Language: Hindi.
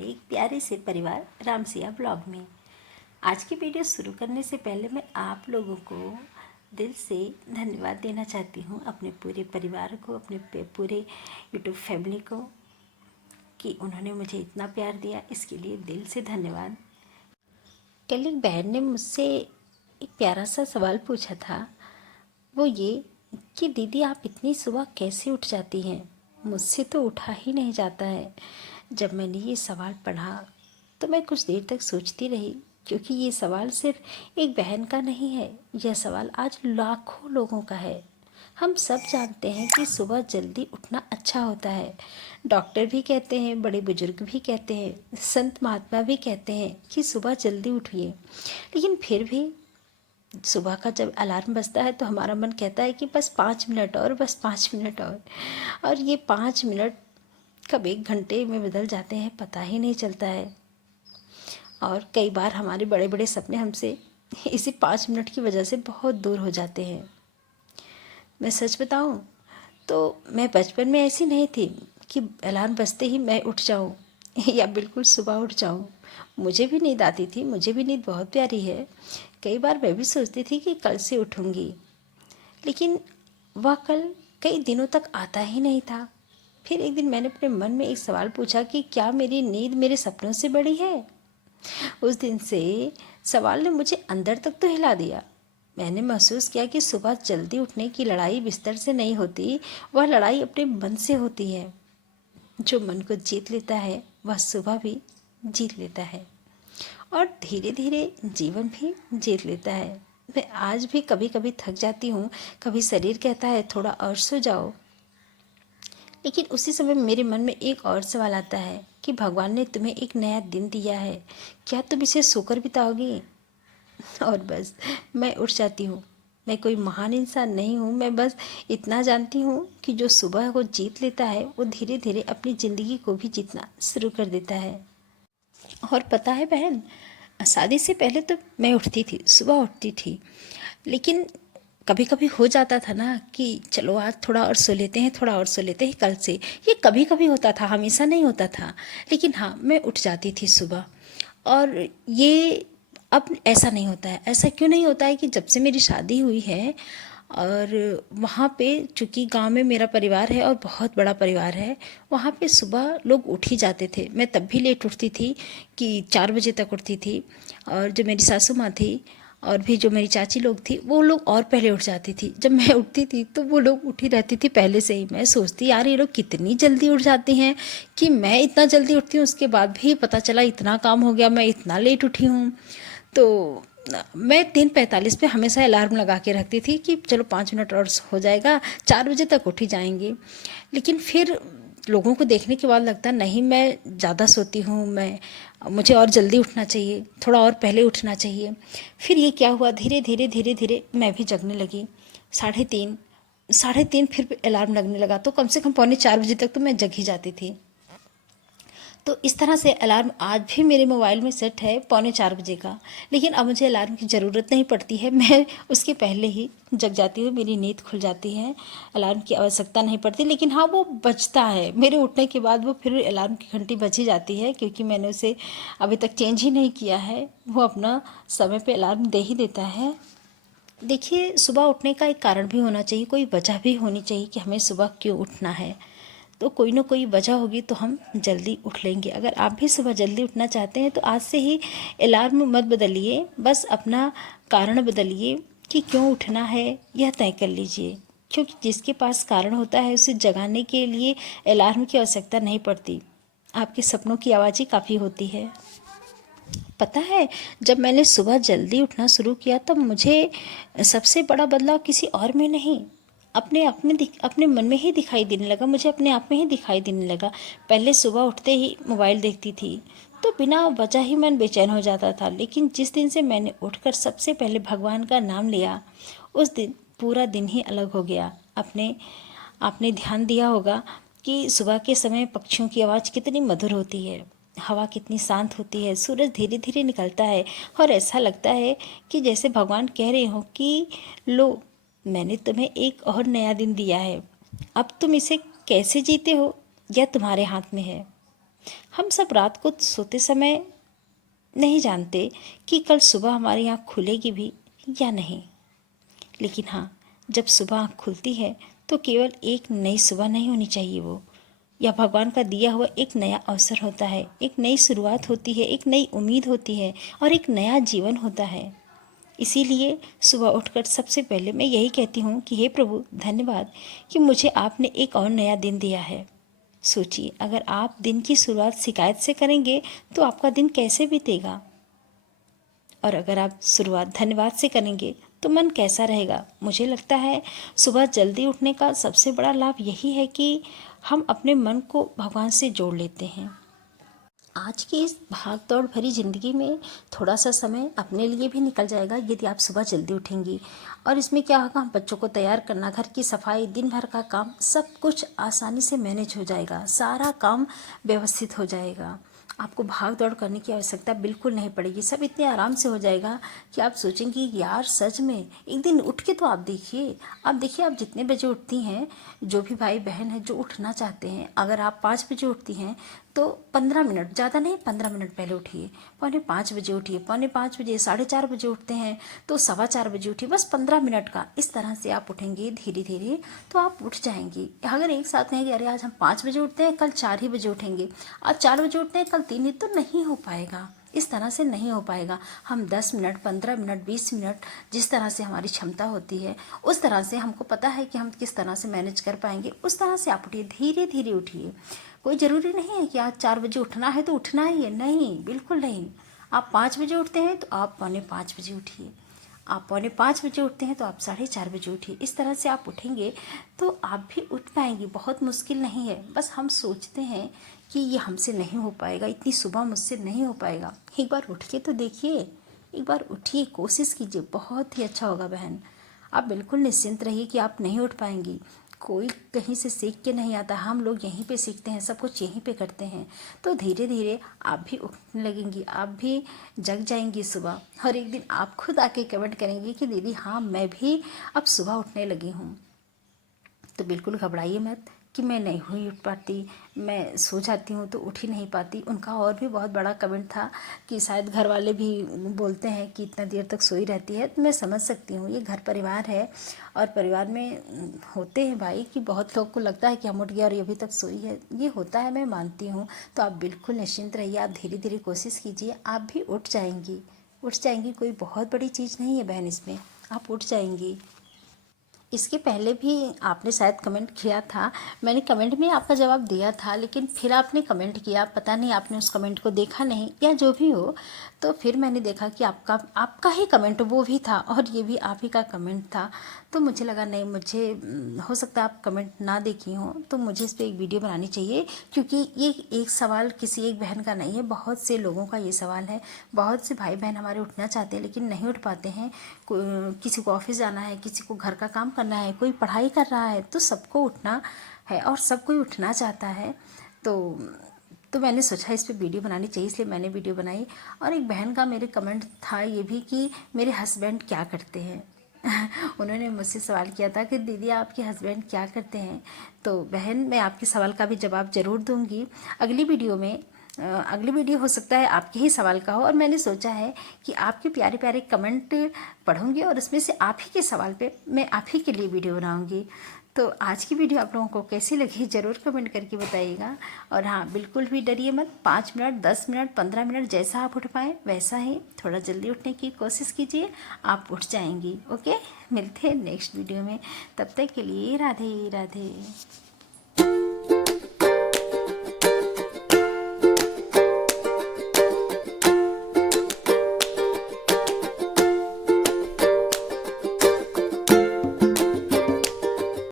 अपने एक प्यारे से परिवार रामसिया ब्लॉग में। आज की वीडियो शुरू करने से पहले मैं आप लोगों को दिल से धन्यवाद देना चाहती हूँ, अपने पूरे परिवार को, अपने पूरे यूट्यूब फैमिली को, कि उन्होंने मुझे इतना प्यार दिया। इसके लिए दिल से धन्यवाद। कल एक बहन ने मुझसे एक प्यारा सा सवाल पूछा था, वो ये कि दीदी आप इतनी सुबह कैसे उठ जाती हैं, मुझसे तो उठा ही नहीं जाता है। जब मैंने ये सवाल पढ़ा तो मैं कुछ देर तक सोचती रही, क्योंकि ये सवाल सिर्फ एक बहन का नहीं है, यह सवाल आज लाखों लोगों का है। हम सब जानते हैं कि सुबह जल्दी उठना अच्छा होता है। डॉक्टर भी कहते हैं, बड़े बुजुर्ग भी कहते हैं, संत महात्मा भी कहते हैं कि सुबह जल्दी उठिए। लेकिन फिर भी सुबह का जब अलार्म बजता है तो हमारा मन कहता है कि बस 5 मिनट और, बस 5 मिनट और ये 5 मिनट कब 1 घंटे में बदल जाते हैं पता ही नहीं चलता है। और कई बार हमारे बड़े बड़े सपने हमसे इसी 5 मिनट की वजह से बहुत दूर हो जाते हैं। मैं सच बताऊं तो मैं बचपन में ऐसी नहीं थी कि अलार्म बजते ही मैं उठ जाऊं या बिल्कुल सुबह उठ जाऊं। मुझे भी नींद आती थी, मुझे भी नींद बहुत प्यारी है। कई बार मैं भी सोचती थी कि कल से उठूंगी, लेकिन वह कल कई दिनों तक आता ही नहीं था। फिर एक दिन मैंने अपने मन में एक सवाल पूछा कि क्या मेरी नींद मेरे सपनों से बड़ी है। उस दिन से सवाल ने मुझे अंदर तक तो हिला दिया। मैंने महसूस किया कि सुबह जल्दी उठने की लड़ाई बिस्तर से नहीं होती, वह लड़ाई अपने मन से होती है। जो मन को जीत लेता है वह सुबह भी जीत लेता है और धीरे धीरे जीवन भी जीत लेता है। मैं आज भी कभी कभी थक जाती हूँ, कभी शरीर कहता है थोड़ा और सो जाओ, लेकिन उसी समय मेरे मन में एक और सवाल आता है कि भगवान ने तुम्हें एक नया दिन दिया है, क्या तुम इसे सोकर बिताओगी। और बस मैं उठ जाती हूँ। मैं कोई महान इंसान नहीं हूँ, मैं बस इतना जानती हूँ कि जो सुबह को जीत लेता है वो धीरे धीरे अपनी ज़िंदगी को भी जीतना शुरू कर देता है। और पता है बहन, शादी से पहले तो मैं उठती थी, सुबह उठती थी, लेकिन कभी कभी हो जाता था ना कि चलो आज थोड़ा और सो लेते हैं, थोड़ा और सो लेते हैं कल से। ये कभी कभी होता था, हमेशा नहीं होता था। लेकिन हाँ, मैं उठ जाती थी सुबह। और ये अब ऐसा नहीं होता है। ऐसा क्यों नहीं होता है कि जब से मेरी शादी हुई है और वहाँ पे चूँकि गांव में मेरा परिवार है और बहुत बड़ा परिवार है, वहाँ पे सुबह लोग उठ ही जाते थे। मैं तब भी लेट उठती थी कि 4 बजे तक उठती थी। और जो मेरी सासू माँ थी और भी जो मेरी चाची लोग थी, वो लोग और पहले उठ जाती थी। जब मैं उठती थी तो वो लोग उठी रहती थी पहले से ही। मैं सोचती यार ये लोग कितनी जल्दी उठ जाती हैं कि मैं इतना जल्दी उठती हूँ, उसके बाद भी पता चला इतना काम हो गया, मैं इतना लेट उठी हूँ। तो मैं 3:45 पे हमेशा अलार्म लगा के रखती थी कि चलो 5 मिनट और हो जाएगा, 4 बजे तक उठ ही जाएंगे। लेकिन फिर लोगों को देखने के बाद लगता नहीं, मैं ज़्यादा सोती हूँ, मुझे और जल्दी उठना चाहिए, थोड़ा और पहले उठना चाहिए। फिर ये क्या हुआ, धीरे धीरे धीरे धीरे मैं भी जगने लगी। 3:30 3:30 फिर अलार्म लगने लगा, तो कम से कम पौने 4 बजे तक तो मैं जग ही जाती थी। तो इस तरह से अलार्म आज भी मेरे मोबाइल में सेट है पौने 4 बजे का। लेकिन अब मुझे अलार्म की ज़रूरत नहीं पड़ती है, मैं उसके पहले ही जग जाती हूँ, मेरी नींद खुल जाती है। अलार्म की आवश्यकता नहीं पड़ती। लेकिन हाँ, वो बजता है मेरे उठने के बाद, वो फिर अलार्म की घंटी बज ही जाती है, क्योंकि मैंने उसे अभी तक चेंज ही नहीं किया है। वो अपना समय पर अलार्म दे ही देता है। देखिए, सुबह उठने का एक कारण भी होना चाहिए, कोई वजह भी होनी चाहिए कि हमें सुबह क्यों उठना है। तो कोई ना कोई वजह होगी तो हम जल्दी उठ लेंगे। अगर आप भी सुबह जल्दी उठना चाहते हैं तो आज से ही अलार्म मत बदलिए, बस अपना कारण बदलिए कि क्यों उठना है यह तय कर लीजिए। क्योंकि जिसके पास कारण होता है उसे जगाने के लिए अलार्म की आवश्यकता नहीं पड़ती। आपके सपनों की आवाज़ ही काफ़ी होती है। पता है, जब मैंने सुबह जल्दी उठना शुरू किया तब मुझे सबसे बड़ा बदलाव किसी और में नहीं, अपने मन में ही दिखाई देने लगा। मुझे अपने आप में ही दिखाई देने लगा। पहले सुबह उठते ही मोबाइल देखती थी तो बिना वजह ही मन बेचैन हो जाता था। लेकिन जिस दिन से मैंने उठकर सबसे पहले भगवान का नाम लिया, उस दिन पूरा दिन ही अलग हो गया। आपने ध्यान दिया होगा कि सुबह के समय पक्षियों की आवाज़ कितनी मधुर होती है, हवा कितनी शांत होती है, सूरज धीरे धीरे निकलता है और ऐसा लगता है कि जैसे भगवान कह रहे हो कि लो, मैंने तुम्हें एक और नया दिन दिया है, अब तुम इसे कैसे जीते हो यह तुम्हारे हाथ में है। हम सब रात को सोते समय नहीं जानते कि कल सुबह हमारी आँख खुलेगी भी या नहीं, लेकिन हाँ, जब सुबह आँख खुलती है तो केवल एक नई सुबह नहीं होनी चाहिए वो, या भगवान का दिया हुआ एक नया अवसर होता है, एक नई शुरुआत होती है, एक नई उम्मीद होती है और एक नया जीवन होता है। इसीलिए सुबह उठकर सबसे पहले मैं यही कहती हूँ कि हे प्रभु, धन्यवाद कि मुझे आपने एक और नया दिन दिया है। सोचिए, अगर आप दिन की शुरुआत शिकायत से करेंगे तो आपका दिन कैसे बीतेगा, और अगर आप शुरुआत धन्यवाद से करेंगे तो मन कैसा रहेगा। मुझे लगता है सुबह जल्दी उठने का सबसे बड़ा लाभ यही है कि हम अपने मन को भगवान से जोड़ लेते हैं। आज की इस भाग दौड़ भरी ज़िंदगी में थोड़ा सा समय अपने लिए भी निकल जाएगा यदि आप सुबह जल्दी उठेंगी। और इसमें क्या होगा, हम बच्चों को तैयार करना, घर की सफाई, दिन भर का काम, सब कुछ आसानी से मैनेज हो जाएगा, सारा काम व्यवस्थित हो जाएगा। आपको भाग दौड़ करने की आवश्यकता बिल्कुल नहीं पड़ेगी, सब इतने आराम से हो जाएगा कि आप सोचेंगी यार सच में एक दिन उठ के तो आप देखिए। आप जितने बजे उठती हैं, जो भी भाई बहन है जो उठना चाहते हैं, अगर आप 5 बजे उठती हैं तो 15 मिनट, ज़्यादा नहीं, 15 मिनट पहले उठिए। 4:45 बजे उठिए, 4:45 बजे, 4:30 बजे उठते हैं तो 4:15 बजे उठिए, बस 15 मिनट का। इस तरह से आप उठेंगे धीरे धीरे तो आप उठ जाएंगी। अगर एक साथ नहीं कि अरे आज हम 5 बजे उठते हैं, कल 4 ही बजे उठेंगे, आज 4 बजे उठते हैं, कल 3 ही, तो नहीं हो पाएगा। इस तरह से नहीं हो पाएगा। हम 10 मिनट, 15 मिनट, 20 मिनट, जिस तरह से हमारी क्षमता होती है उस तरह से, हमको पता है कि हम किस तरह से मैनेज कर पाएंगे, उस तरह से आप उठिए, धीरे धीरे उठिए। कोई ज़रूरी नहीं है कि आज 4 बजे उठना है तो उठना ही है, नहीं, बिल्कुल नहीं। आप 5 बजे उठते हैं तो आप 4:45 बजे उठिए, आप 4:45 बजे उठते हैं तो आप 4:30 बजे उठिए। इस तरह से आप उठेंगे तो आप भी उठ पाएंगे। बहुत मुश्किल नहीं है, बस हम सोचते हैं कि ये हमसे नहीं हो पाएगा, इतनी सुबह मुझसे नहीं हो पाएगा। एक बार उठ के तो देखिए, एक बार उठिए, कोशिश कीजिए, बहुत ही अच्छा होगा बहन। आप बिल्कुल निश्चिंत रहिए कि आप नहीं उठ पाएंगी। कोई कहीं से सीख के नहीं आता, हम लोग यहीं पे सीखते हैं, सब कुछ यहीं पे करते हैं। तो धीरे धीरे आप भी उठने लगेंगी, आप भी जग जाएंगी सुबह, और एक दिन आप खुद आके कमेंट करेंगी कि दीदी हाँ, मैं भी अब सुबह उठने लगी हूँ। तो बिल्कुल घबराइए मत कि मैं नहीं हुई उठ पाती, मैं सो जाती हूँ तो उठ ही नहीं पाती। उनका और भी बहुत बड़ा कमेंट था कि शायद घर वाले भी बोलते हैं कि इतना देर तक सोई रहती है। तो मैं समझ सकती हूँ, ये घर परिवार है, और परिवार में होते हैं भाई कि बहुत लोग को लगता है कि हम उठ गए और ये अभी तक सोई है, ये होता है, मैं मानती हूँ। तो आप बिल्कुल निश्चिंत रहिए, आप धीरे धीरे कोशिश कीजिए, आप भी उठ जाएंगी, उठ जाएंगी। कोई बहुत बड़ी चीज़ नहीं है बहन इसमें, आप उठ जाएंगी। इसके पहले भी आपने शायद कमेंट किया था, मैंने कमेंट में आपका जवाब दिया था, लेकिन फिर आपने कमेंट किया, पता नहीं आपने उस कमेंट को देखा नहीं या जो भी हो। तो फिर मैंने देखा कि आपका ही कमेंट वो भी था और ये भी आप ही का कमेंट था। तो मुझे लगा नहीं, मुझे हो सकता है आप कमेंट ना देखी हो, तो मुझे इस पर एक वीडियो बनानी चाहिए, क्योंकि ये एक सवाल किसी एक बहन का नहीं है, बहुत से लोगों का ये सवाल है। बहुत से भाई बहन हमारे उठना चाहते हैं लेकिन नहीं उठ पाते हैं। किसी को ऑफिस जाना है, किसी को घर का काम करना है, कोई पढ़ाई कर रहा है, तो सबको उठना है और सब कोई उठना चाहता है। तो मैंने सोचा इस पे वीडियो बनानी चाहिए, इसलिए मैंने वीडियो बनाई। और एक बहन का मेरे कमेंट था ये भी कि मेरे हस्बैंड क्या करते हैं। उन्होंने मुझसे सवाल किया था कि दीदी आपके हस्बैंड क्या करते हैं। तो बहन, मैं आपके सवाल का भी जवाब ज़रूर दूंगी अगली वीडियो में। अगली वीडियो हो सकता है आपके ही सवाल का हो, और मैंने सोचा है कि आपके प्यारे प्यारे कमेंट पढ़ूंगी और उसमें से आप ही के सवाल पे मैं आप ही के लिए वीडियो बनाऊंगी। तो आज की वीडियो आप लोगों को कैसी लगी ज़रूर कमेंट करके बताइएगा। और हाँ, बिल्कुल भी डरिए मत, 5 मिनट, 10 मिनट, 15 मिनट, जैसा आप उठ पाएँ वैसा ही थोड़ा जल्दी उठने की कोशिश कीजिए, आप उठ जाएंगी। ओके, मिलते हैं नेक्स्ट वीडियो में, तब तक के लिए राधे राधे।